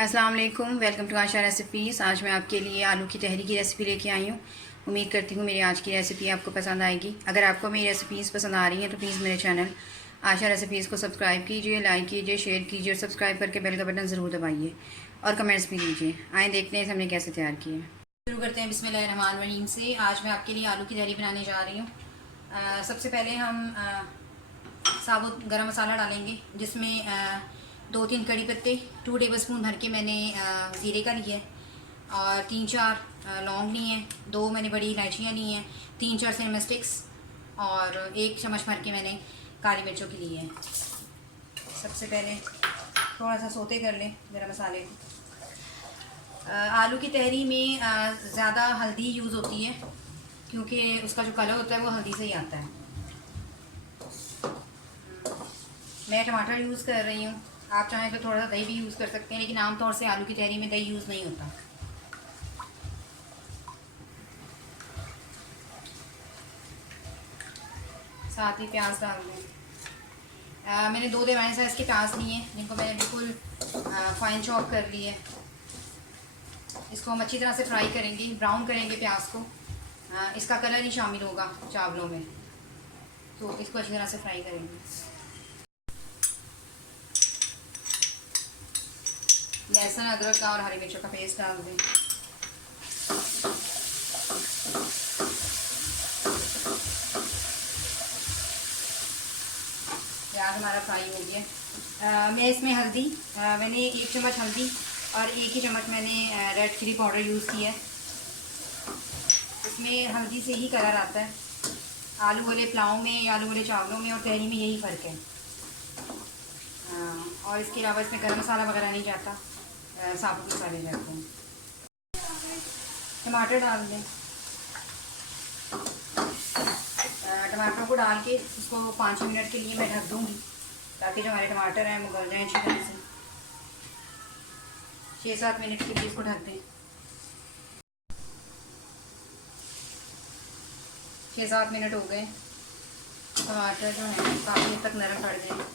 अस्सलाम वालेकुम, welcome to Asha recipes. आज मैं आपके लिए आलू की तहरी की रेसिपी लेके आई हूँ। उम्मीद करती हूँ मेरी आज की रेसिपी आपको पसंद आएगी। अगर आपको मेरी रेसिपीज़ पसंद आ रही हैं तो प्लीज़ मेरे चैनल आशा रेसिपीज़ को सब्सक्राइब कीजिए, लाइक कीजिए, शेयर कीजिए और सब्सक्राइब करके बेल का बटन ज़रूर दबाइए और कमेंट्स भी कीजिए। आए देखते हैं हमने कैसे तैयार किए। शुरू करते हैं बिस्मिल्लाहिर्रहमानिर्रहीम से। आज मैं आपके लिए आलू की तहरी बनाने जा रही हूँ। सबसे पहले हम साबुत गरम मसाला डालेंगे, जिसमें 2-3 कड़ी पत्ते, 2 टेबलस्पून भर के मैंने ज़ीरे का लिया है और 3-4 लौंग लिए हैं, 2 मैंने बड़ी इलायचियाँ ली हैं, 3-4 सिनेमन स्टिक्स और 1 चम्मच भर के मैंने काली मिर्चों की ली है। सबसे पहले थोड़ा सा सोते कर लें गरम मसाले को। आलू की तहरी में ज़्यादा हल्दी यूज़ होती है, क्योंकि उसका जो कलर होता है वो हल्दी से ही आता है। मैं टमाटर यूज़ कर रही हूँ, आप चाहें तो थोड़ा सा दही भी यूज़ कर सकते हैं, लेकिन आमतौर से आलू की तहरी में दही यूज़ नहीं होता। साथ ही प्याज डाल दें। मैंने 2 दरमियाने साइज़ के प्याज लिए हैं, जिनको मैंने बिल्कुल फाइन चॉप कर ली है। इसको हम अच्छी तरह से फ्राई करेंगे, ब्राउन करेंगे प्याज को। इसका कलर ही शामिल होगा चावलों में, तो इसको अच्छी तरह से फ्राई करेंगे। लहसुन, अदरक और हरी मिर्चों का पेस्ट डाल दें। प्याज हमारा फ्राई हो गया। मैं इसमें हल्दी, मैंने 1 चम्मच हल्दी और 1 ही चम्मच मैंने रेड चिली पाउडर यूज़ किया है। इसमें हल्दी से ही कलर आता है। आलू वाले पुलाव में या आलू वाले चावलों में और तहरी में यही फ़र्क है। और इसके अलावा इसमें गरम मसाला वगैरह नहीं जाता, साबुत मसाले जाते हैं। टमाटर डाल दें। टमाटरों को डाल के इसको 5 मिनट के लिए मैं ढक दूँगी, ताकि जो हमारे टमाटर हैं वो गल जाएँ अच्छी तरह से। 6-7 मिनट के लिए इसको ढक दें। 6-7 मिनट हो गए। टमाटर जो है काफ़ी हद तक नरम पड़ गए।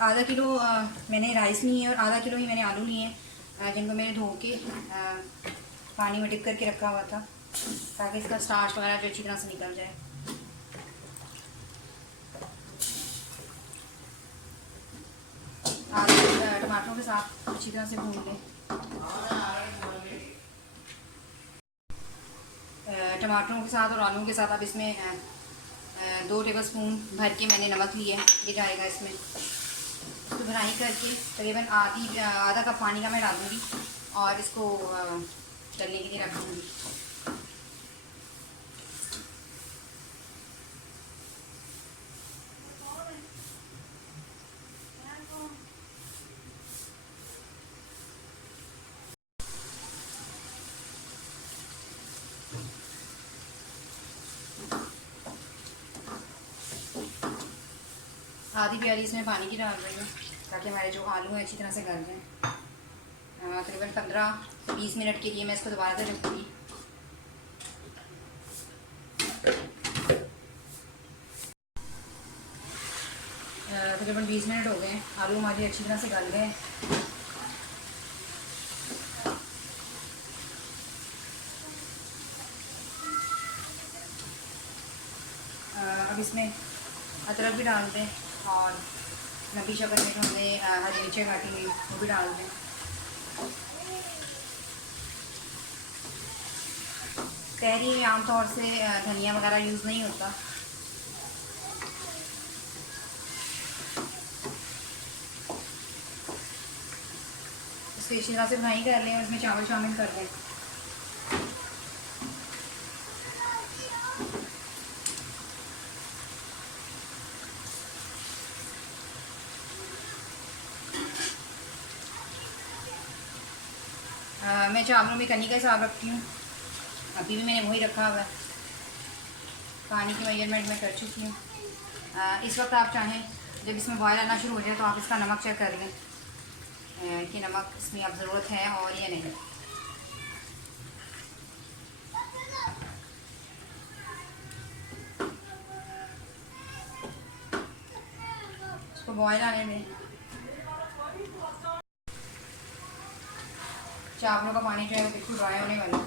आधा किलो मैंने राइस लिए हैं और आधा किलो ही मैंने आलू लिए हैं, जिनको मैंने धो के पानी में डिप करके रखा हुआ था, ताकि इसका स्टार्च वगैरह जो अच्छी तरह से निकल जाए। आलू टमाटरों के साथ अच्छी तरह से भून लें। टमाटरों के साथ और आलू के साथ अब इसमें 2 टेबलस्पून भर के मैंने नमक लिया है, ये जाएगा इसमें। इसको भुनाई करके तकरीबन आधा कप पानी का मैं डालूँगी और इसको गलने के लिए रख दूँगी। आधी प्याली इसमें पानी की डाल रही हूँ, ताकि हमारे जो आलू हैं अच्छी तरह से गल जाएँ। तकरीबन 15-20 मिनट के लिए मैं इसको दोबारा से रखूँगी। तकरीबन 20 मिनट हो गए, आलू हमारे अच्छी तरह से गल गए। अब इसमें अदरक भी डाल दें और लंबी शक्ल में जो हमने हरी मिर्चें काटी हुई वो भी डाल दें। तहरी में आमतौर से धनिया वगैरह यूज़ नहीं होता। इसको अच्छी तरह से फ्राई कर लें और इसमें चावल शामिल कर दें। मैं चावलों में कनी का हिसाब रखती हूँ, अभी भी मैंने वही रखा हुआ है। पानी की मेजरमेंट मैं कर चुकी हूँ। इस वक्त आप चाहें जब इसमें बॉयल आना शुरू हो जाए तो आप इसका नमक चेक कर लें कि नमक इसमें अब ज़रूरत है और या नहीं। बॉयल आने दें। चावलों का पानी जो है वो बिल्कुल ड्राई होने वाला।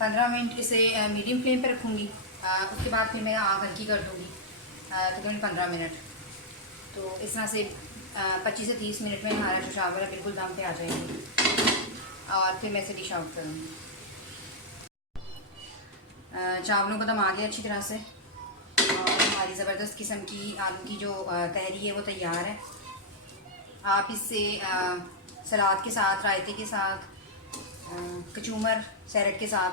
15 मिनट इसे मीडियम फ्लेम पर रखूँगी। उसके बाद फिर मैं आग हल्की कर दूँगी तकरीबन 15 मिनट। तो इस तरह से 25 से 30 मिनट में हमारा जो चावल है बिल्कुल दम पे आ जाएंगे और फिर मैं इसे डिश आउट करूँगी। चावलों का दम आ गया अच्छी तरह से और हमारी ज़बरदस्त किस्म की आलू की जो तहरी है वो तैयार है। आप इससे सलाद के साथ, रायते के साथ, कचूमर सैलड के साथ,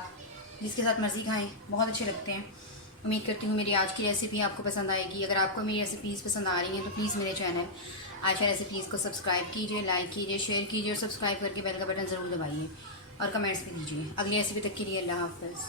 जिसके साथ मर्ज़ी खाएं, बहुत अच्छे लगते हैं। उम्मीद करती हूँ मेरी आज की रेसिपी आपको पसंद आएगी। अगर आपको मेरी रेसिपीज़ पसंद आ रही हैं तो प्लीज़ मेरे चैनल आयशा रेसिपीज़ को सब्सक्राइब कीजिए, लाइक कीजिए, शेयर कीजिए और सब्सक्राइब करके बेल का बटन ज़रूर दबाइए और कमेंट्स भी दीजिए। अगली रेसिपी तक के लिए अल्लाह हाफ़िज़।